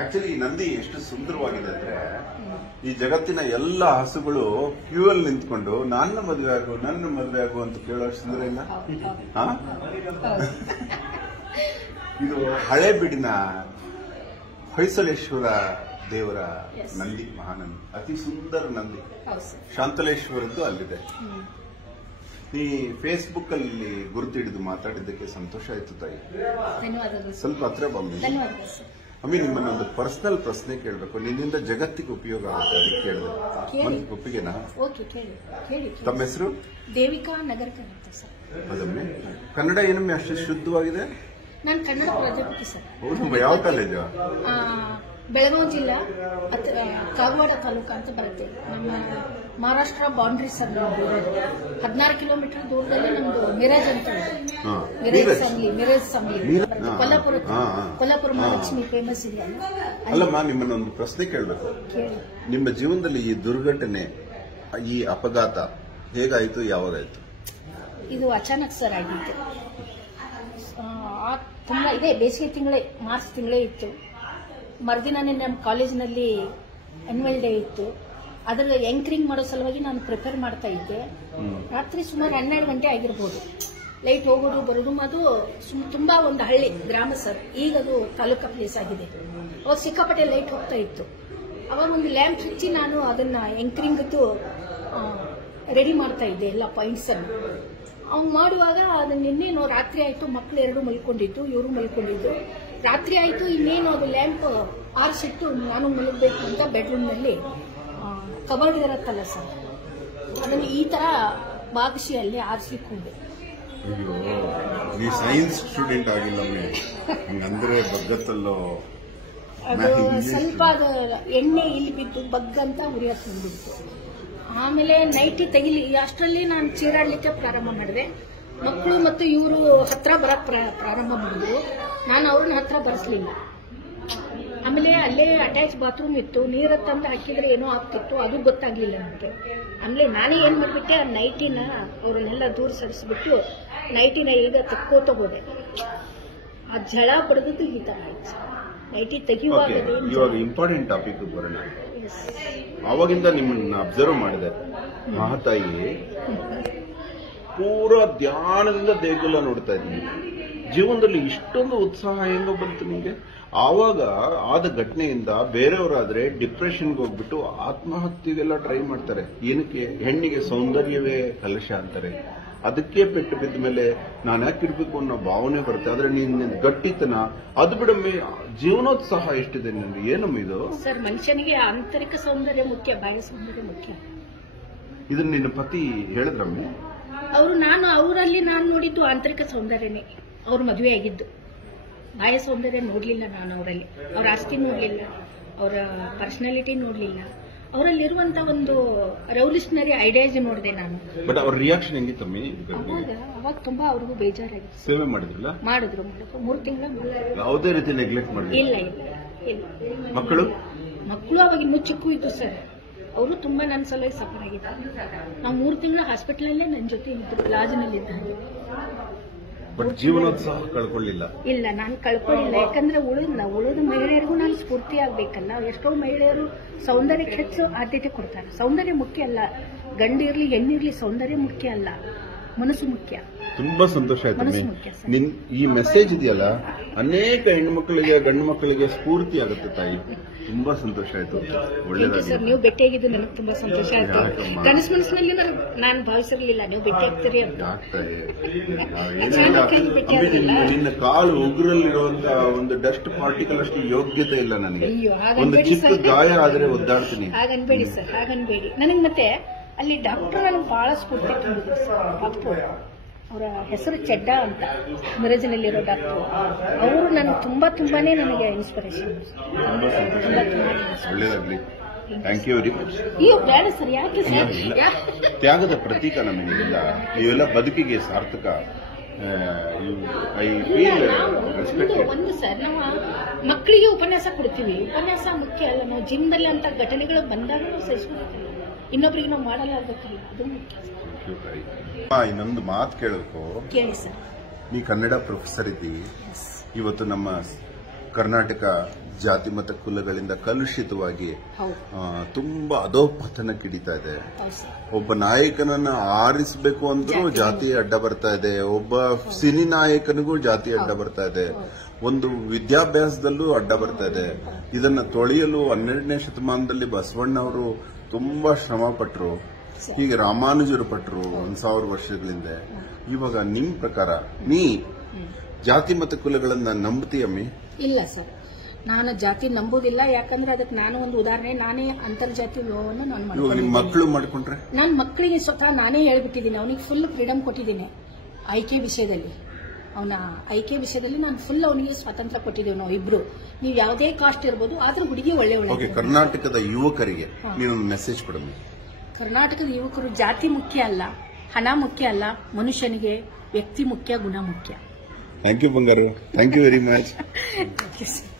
Actually ಈ ನಂದಿ ಎಷ್ಟು ಸುಂದರವಾಗಿದೆ ಅಂದ್ರೆ ಈ ಜಗತ್ತಿನ ಎಲ್ಲ ಹಸುಗಳು ಕ್ಯೂ ಅಲ್ಲಿ ನಿಂತ್ಕೊಂಡು ನನ್ನ ಮದುವೆ ಆಗು ಅಂತ ಕೇಳೋ ಸುಂದರ ಇಲ್ಲ. ಇದು ಹಳೇಬೀಡಿನ ಹೊಯ್ಸಳೇಶ್ವರ ದೇವರ ನಂದಿ, ಮಹಾನಂದಿ, ಅತಿ ಸುಂದರ ನಂದಿ. ಶಾಂತಲೇಶ್ವರದ್ದು ಅಲ್ಲಿದೆ. ನೀ ಫೇಸ್ಬುಕ್ ಅಲ್ಲಿ ಗುರುತಿಡಿದು ಮಾತಾಡಿದ್ದಕ್ಕೆ ಸಂತೋಷ ಆಯ್ತು ತಾಯಿ. ಸ್ವಲ್ಪ ಹತ್ರ ಬಮ್ಮಿ. ಅಮ್ಮಿ, ನಿಮ್ಮನ್ನ ಒಂದು ಪರ್ಸನಲ್ ಪ್ರಶ್ನೆ ಕೇಳಬೇಕು. ನಿನ್ನಿಂದ ಜಗತ್ತಿಗೆ ಉಪಯೋಗ ಆಗುತ್ತೆ, ಅದಕ್ಕೆ ಕೇಳಿದೆ. ಒಪ್ಪಿಗೆನಾ? ತಮ್ಮ ಹೆಸರು? ದೇವಿಕಾ ನಗರ್ಕರ್ ಅಂತ ಸರ್. ಅದಮ್ಮಿ, ಕನ್ನಡ ಏನಮ್ಮಿ ಅಷ್ಟು ಶುದ್ಧವಾಗಿದೆ? ನಾನು ಕನ್ನಡ ಪ್ರಾಜೆಕ್ಟ್ ಸರ್. ಯಾವ ಕಾಲೇಜು? ಬೆಳಗಾವಿ ಜಿಲ್ಲಾ ಕಾಗವಾಡ ತಾಲೂಕು ಅಂತ ಬರುತ್ತೆ. ನಮ್ಮ ಮಹಾರಾಷ್ಟ್ರ ಬೌಂಡ್ರಿ ಸರ್. 16 ಕಿಲೋಮೀಟರ್ ದೂರದಲ್ಲಿ ನಮ್ದು ಮಿರಾಜ್ ಅಂತ, ಮಿರಾಜ್ ಸಂಗ್ಲಿ ಕೊಲ್ಲಾಪುರ ಮಹಾಲಕ್ಷ್ಮಿ ಫೇಮಸ್ ಇದೆ. ಅಲ್ಲಮ್ಮ, ನಿಮ್ಮನ್ನೊಂದು ಪ್ರಶ್ನೆ ಕೇಳಬೇಕು. ನಿಮ್ಮ ಜೀವನದಲ್ಲಿ ಈ ದುರ್ಘಟನೆ, ಈ ಅಪಘಾತ ಹೇಗಾಯಿತು, ಯಾವಾಗಾಯ್ತು? ಇದು ಅಚಾನಕ್ ಸರ್ ಆಗಿತ್ತು. ತುಂಬಾ ಇದೆ, ಬೇಸಿಗೆ ತಿಂಗಳೇ, ಮಾರ್ಚ್ ತಿಂಗಳೇ ಇತ್ತು. ಮರುದಿನನೇ ನಮ್ಮ ಕಾಲೇಜಿನಲ್ಲಿ ಆನ್ಯುವಲ್ ಡೇ ಇತ್ತು. ಅದರ ಆಂಕರಿಂಗ್ ಮಾಡೋ ಸಲುವಾಗಿ ನಾನು ಪ್ರಿಪೇರ್ ಮಾಡ್ತಾ ಇದ್ದೆ. ರಾತ್ರಿ ಸುಮಾರು 12 ಗಂಟೆ ಆಗಿರ್ಬೋದು. ಲೈಟ್ ಹೋಗೋದು ಬರೋದು, ಅದು ತುಂಬಾ ಒಂದು ಹಳ್ಳಿ ಗ್ರಾಮ ಸರ್. ಈಗ ಅದು ತಾಲೂಕಾ ಪ್ಲೇಸ್ ಆಗಿದೆ. ಅವಾಗ ಸಿಕ್ಕಾಪಟ್ಟೆ ಲೈಟ್ ಹೋಗ್ತಾ ಇತ್ತು. ಅವಾಗ ಒಂದು ಲ್ಯಾಂಪ್ ಹಚ್ಚಿ ನಾನು ಅದನ್ನ ಆಂಕರಿಂಗ್ದು ರೆಡಿ ಮಾಡ್ತಾ ಇದ್ದೆ, ಎಲ್ಲ ಪಾಯಿಂಟ್ಸ್ ಅನ್ನು. ಅವ್ನು ಮಾಡುವಾಗ ಅದನ್ನ ಇನ್ನೇನು ರಾತ್ರಿ ಆಯ್ತು. ಮಕ್ಕಳು 2 ಮಲ್ಕೊಂಡಿದ್ದು, ಇವರು ಮಲ್ಕೊಂಡಿದ್ದು. ರಾತ್ರಿ ಆಯ್ತು, ಇನ್ನೇನು ಅದು ಲ್ಯಾಂಪ್ ಆರಿಸಿಟ್ಟು ನಾನು ಮಲಗಬೇಕು ಅಂತ ಬೆಡ್ರೂಮ್ ನಲ್ಲಿ ಕಬರ್ಡ್ ಇರತ್ತಲ್ಲ ಸರ್, ಅದನ್ನು ಈ ತರ ಬಾಗಿಸಿ ಅಲ್ಲಿ ಆರಿಸಿಕೊಂಡೆ. ಸೈನ್ಸ್ ಸ್ಟೂಡೆಂಟ್ ಆಗಿಲ್ಲ ಅಂದ್ರೆ ಬಗ್ಗತ್ತಲ್ಲೋ ಅದು ಸ್ವಲ್ಪ ಅದು ಎಣ್ಣೆ ಇಲ್ಲಿ ಬಿದ್ದು ಬಗ್ಗಂತ ಉರಿಯ ತಂದಿತ್ತು. ಆಮೇಲೆ ನೈಟಿ ತೆಗಿಲಿ ಅಷ್ಟರಲ್ಲಿ ನಾನು ಚೀರಾಡ್ಲಿಕ್ಕೆ ಪ್ರಾರಂಭ ಮಾಡಿದೆ. ಮಕ್ಕಳು ಮತ್ತು ಇವರು ಹತ್ರ ಬರಕ್ ಪ್ರಾರಂಭ ಮಾಡಿದ್ರು. ನಾನು ಅವ್ರನ್ನ ಹತ್ರ ಬರೆಸಲಿಲ್ಲ. ಆಮೇಲೆ ಅಲ್ಲೇ ಅಟ್ಯಾಚ್ ಬಾತ್ರೂಮ್ ಇತ್ತು. ನೀರ ತಂದು ಹಾಕಿದ್ರೆ ಏನೋ ಆಗ್ತಿತ್ತು, ಅದು ಗೊತ್ತಾಗ್ಲಿಲ್ಲ ನನಗೆ. ಆಮೇಲೆ ನಾನೇ ಏನ್ ಮಾಡ್ಬಿಟ್ಟೆ, ಆ ನೈಟಿನ ಅವ್ರನ್ನೆಲ್ಲ ದೂರ ಸರಿಸ್ಬಿಟ್ಟು ನೈಟಿನ ಈಗ ತಕ್ಕೋತ ಹೋದೆ. ಆ ಝಳ ಬಡದದ್ದು ಈ ತರ ಆಯ್ತು. ನೈಟಿ ತೆಗಿಯುವಾಗ ಇವಾಗ ಇಂಪಾರ್ಟೆಂಟ್ ಟಾಪಿಕ್ ಬರೋಣ. ಆವಾಗಿಂದ ನಿಮ್ಮನ್ನ ಅಬ್ಸರ್ವ್ ಮಾಡಿದೆ, ಮಹಾತಾಯಿ ಪೂರಾ ಧ್ಯಾನದಿಂದ ದೇಗುಲ ನೋಡ್ತಾ ಇದ್ದೀನಿ. ಜೀವನದಲ್ಲಿ ಇಷ್ಟೊಂದು ಉತ್ಸಾಹ ಹೆಂಗೋ ಬಂತು ನಿಮಗೆ? ಆವಾಗ ಆದ ಘಟನೆಯಿಂದ ಬೇರೆಯವರಾದ್ರೆ ಡಿಪ್ರೆಷನ್ಗೆ ಹೋಗ್ಬಿಟ್ಟು ಆತ್ಮಹತ್ಯೆಗೆಲ್ಲ ಟ್ರೈ ಮಾಡ್ತಾರೆ. ಏನಕ್ಕೆ? ಹೆಣ್ಣಿಗೆ ಸೌಂದರ್ಯವೇ ಕಲಶ ಅಂತಾರೆ. ಅದಕ್ಕೆ ಪೆಟ್ಟು ಬಿದ್ದ ಮೇಲೆ ನಾನು ಯಾಕಿರ್ಬೇಕು ಅನ್ನೋ ಭಾವನೆ ಬರುತ್ತೆ. ಆದ್ರೆ ನಿನ್ನ ಗಟ್ಟಿತನ, ಅದು ಬಿಡಮ್ಮಿ, ಜೀವನೋತ್ಸಾಹ ಎಷ್ಟಿದೆ ನಿನ್ಗೆ, ಏನಮ್ಮ ಇದು? ಸರ್, ಮನುಷ್ಯನಿಗೆ ಆಂತರಿಕ ಸೌಂದರ್ಯ ಮುಖ್ಯ, ಬಾಹ್ಯ ಸೌಂದರ್ಯ ಮುಖ್ಯ. ಇದನ್ನ ನಿನ್ನ ಪತಿ ಹೇಳಿದ್ರಮ್ಮಿ? ಅವರಲ್ಲಿ ನಾನು ನೋಡಿದ್ದು ಆಂತರಿಕ ಸೌಂದರ್ಯನೇ. ಅವ್ರು ಮದುವೆ ಆಗಿದ್ದು, ಬಾಹ್ಯ ಸೌಂದರ್ಯ ನೋಡ್ಲಿಲ್ಲ ನಾನು ಅವರಲ್ಲಿ. ಅವ್ರ ಆಸ್ತಿ ನೋಡ್ಲಿಲ್ಲ, ಅವರ ಪರ್ಸನಾಲಿಟಿ ನೋಡ್ಲಿಲ್ಲ, ಅವರಲ್ಲಿರುವಂತ ಒಂದು ರೆವಲ್ಯೂಷನರಿ ಐಡಿಯಾಸ್ ನೋಡಿದೆ ನಾನು. ಬಟ್ ಅವ್ರ ರಿಯಾಕ್ಷನ್ ಹೆಂಗಿತ್ತಮ್ಮಿ? ಅವಾಗ ತುಂಬಾ ಅವ್ರಿಗೂ ಬೇಜಾರಾಗಿತ್ತು. ಸೇವೆ ಮಾಡಿದ್ರಲ್ಲ? ಮಾಡಿದ್ರು 3 ತಿಂಗಳು. ಯಾವುದೇ ರೀತಿ ನೆಗ್ಲೆಕ್ಟ್ ಮಾಡಲಿಲ್ಲ? ಇಲ್ಲ. ಮಕ್ಕಳು ಅವಾಗ ಇನ್ನೂ ಚಿಕ್ಕ ಇತ್ತು ಸರ್. ಅವರು ತುಂಬಾ ನನ್ನ ಸಲುವಾಗಿ ಸಫರ್ ಆಗಿದ್ದಾರೆ. ನಾವು 3 ತಿಂಗಳ ಹಾಸ್ಪಿಟಲ್ ಅಲ್ಲೇ ನನ್ನ ಜೊತೆ ಇದ್ರು, ಲಾಜ್ನಲ್ಲಿದ್ದಾರೆ. ಬಟ್ ಜೀವನೋತ್ಸಾಹ ಕಳ್ಕೊಳ್ಳಿಲ್ಲ? ಇಲ್ಲ, ನಾನು ಕಳ್ಕೊಳ್ಳಿಲ್ಲ. ಯಾಕಂದ್ರೆ ಉಳಿದ ಮಹಿಳೆಯರಿಗೂ ನಾನು ಸ್ಫೂರ್ತಿ ಆಗ್ಬೇಕಲ್ಲ. ಎಷ್ಟೋ ಮಹಿಳೆಯರು ಸೌಂದರ್ಯಕ್ಕೆ ಹೆಚ್ಚು ಆದ್ಯತೆ ಕೊಡ್ತಾರೆ. ಸೌಂದರ್ಯ ಮುಖ್ಯ ಅಲ್ಲ, ಗಂಡಿರ್ಲಿ ಹೆಣ್ಣಿರ್ಲಿ, ಸೌಂದರ್ಯ ಮುಖ್ಯ ಅಲ್ಲ, ಮನಸ್ಸು ಮುಖ್ಯ. ತುಂಬಾ ಸಂತೋಷ ಆಯ್ತು. ಈ ಮೆಸೇಜ್ ಇದೆಯಲ್ಲ, ಅನೇಕ ಹೆಣ್ಮಕ್ಳಿಗೆ, ಗಂಡು ಮಕ್ಕಳಿಗೆ ಸ್ಫೂರ್ತಿ ಆಗುತ್ತೆ ತಾಯಿ. ತುಂಬಾ ಸಂತೋಷ ಆಯ್ತು. ಒಳ್ಳೆದಾಗಿ ಸರ್, ನೀವು ಭೇಟಿಯಾಗಿದ್ದು ನನಗೆ ತುಂಬಾ ಸಂತೋಷ ಆಯ್ತು. ಕನಸು ಮನಸ್ಸಿನಲ್ಲಿ ನಾನು ಭಾವಿಸಿರ್ಲಿಲ್ಲ ನೀವು ಭೇಟಿ ಆಗ್ತೀರಿ ಅಂತ. ನಿನ್ನ ಕಾಲು ಉಗುರಲ್ಲಿರುವಂತ ಒಂದು ಡಸ್ಟ್ ಪಾರ್ಟಿಕಲ್ ಅಷ್ಟು ಯೋಗ್ಯತೆ ಇಲ್ಲ ನನಗೆ. ಒಂದು ಚಿಕ್ಕ ಗಾಯ ಆದ್ರೆ ಒದ್ದಾಡ್ತೀನಿ. ಹಾಗನ್ಬೇಡಿ ಸರ್, ಹಾಗನ್ಬೇಡಿ. ನನಗೆ ಮತ್ತೆ ಅಲ್ಲಿ ಡಾಕ್ಟರ್ ನನಗೆ ಬಹಳ ಸ್ಫೂರ್ತಿ ತಂದಿದ್ರು ಸರ್. ಡಾಕ್ಟರ್ ಅವರ ಹೆಸರು ಚೆಡ್ಡ ಅಂತ, ಮಿರಜ್ನಲ್ಲಿರೋ ಡಾಕ್ಟರ್. ಅವರು ನನಗೆ ತುಂಬಾನೇ ನನಗೆ ಇನ್ಸ್ಪಿರೇಷನ್. ಒಳ್ಳೆದಾಗ್ಲಿ. Thank you very much. ಅಯ್ಯೋ ಬೇಡ ಸರ್, ಯಾಕೆ ಸರ್? ತ್ಯಾಗದ ಪ್ರತೀಕ ನಮಗೆಲ್ಲ. ನೀವೆಲ್ಲ ಬದುಕಿಗೆ ಸಾರ್ಥಕ. ಒಂದು ಸರ್, ನಾವು ಮಕ್ಕಳಿಗೆ ಉಪನ್ಯಾಸ ಕೊಡ್ತೀವಿ. ಉಪನ್ಯಾಸ ಮುಖ್ಯ ಅಲ್ಲ, ನಾವು ಜಿಮ್ದಲ್ಲಿ ಅಂತ ಘಟನೆಗಳು ಬಂದಾಗ ನಾವು ಸಹಿಸ್ಕೊಳ್ತೀವಿ. ಇನ್ನೊಬ್ರಿಗೆ ನಾವು ಮಾಡಲಾಗಬೇಕಲ್ಲ, ಅದು ಮುಖ್ಯ. ಇನ್ನೊಂದು ಮಾತು ಕೇಳಬೇಕು. ಕೇಳಿ ಸರ್. ನೀ ಕನ್ನಡ ಪ್ರೊಫೆಸರ್ ಇದ್ದೀವಿ. ಇವತ್ತು ನಮ್ಮ ಕರ್ನಾಟಕ ಜಾತಿ ಮತ್ತು ಕುಲಗಳಿಂದ ಕಲುಷಿತವಾಗಿ ಹೌದು ತುಂಬಾ ಅಧೋಪತನಕ್ಕಿಡಿತಾ ಇದೆ. ಹೌದು ಸರ್. ಒಬ್ಬ ನಾಯಕನನ್ನ ಆರಿಸಬೇಕು ಅಂದ್ರೂ ಜಾತಿ ಅಡ್ಡ ಬರ್ತಾ ಇದೆ. ಒಬ್ಬ ಸಿನಿ ನಾಯಕನಿಗೂ ಜಾತಿ ಅಡ್ಡ ಬರ್ತಾ ಇದೆ. ಒಂದು ವಿದ್ಯಾಭ್ಯಾಸದಲ್ಲೂ ಅಡ್ಡ ಬರ್ತಾ ಇದೆ. ಇದನ್ನ ತೊಳೆಯಲು 12ನೇ ಶತಮಾನದಲ್ಲಿ ಬಸವಣ್ಣವರು ತುಂಬಾ ಶ್ರಮ ಪಟ್ಟರು. ಹೀಗೆ ರಾಮಾನುಜರು ಪಟ್ಟರು 1000 ವರ್ಷಗಳಿಂದ. ಇವಾಗ ನಿಮ್ ಪ್ರಕಾರ ನೀ ಜಾತಿ ಮತ್ತು ಕುಲಗಳನ್ನ ನಂಬುತ್ತೀಯಮ್ಮಿ? ಇಲ್ಲ ಸರ್, ನಾನು ಜಾತಿ ನಂಬುದಿಲ್ಲ. ಯಾಕಂದ್ರೆ ಅದಕ್ಕೆ ನಾನು ಒಂದು ಉದಾಹರಣೆ, ನಾನೇ ಅಂತರ್ಜಾತಿ ಲೋವನ್ನು ನಾನು ಇವಾಗ ನಿಮ್ ಮಾಡ್ಕೊಂಡಿದ್ದೀನಿ. ಮಕ್ಕಳು ಮಾಡ್ಕೊಂಡ್ರೆ ನನ್ನ ಮಕ್ಕಳಿಗೆ ಸ್ವತಃ ನಾನೇ ಹೇಳ್ಬಿಟ್ಟಿದ್ದೀನಿ, ಅವನಿಗೆ ಫುಲ್ ಫ್ರೀಡಮ್ ಕೊಟ್ಟಿದ್ದೀನಿ. ಆಯ್ಕೆ ವಿಷಯದಲ್ಲಿ ಅವನ ಆಯ್ಕೆ ವಿಷಯದಲ್ಲಿ ನಾನು ಫುಲ್ ಅವನಿಗೆ ಸ್ವಾತಂತ್ರ್ಯ ಕೊಟ್ಟಿದ್ದೇವೆ. ನಾವು ಇಬ್ರು, ನೀವು ಯಾವುದೇ ಕಾಸ್ಟ್ ಇರ್ಬೋದು, ಆದ್ರೂ ಹುಡುಗಿ ಒಳ್ಳೆ ಓಕೆ, ಕರ್ನಾಟಕದ ಯುವಕರಿಗೆ ನೀನೊಂದು ಮೆಸೇಜ್ ಕೊಡಮ್ಮಿ. ಕರ್ನಾಟಕದ ಯುವಕರು ಜಾತಿ ಮುಖ್ಯ ಅಲ್ಲ, ಹಣ ಮುಖ್ಯ ಅಲ್ಲ, ಮನುಷ್ಯನಿಗೆ ವ್ಯಕ್ತಿ ಮುಖ್ಯ, ಗುಣ ಮುಖ್ಯ. Thank you Bangaru, thank you very much. Okay sir.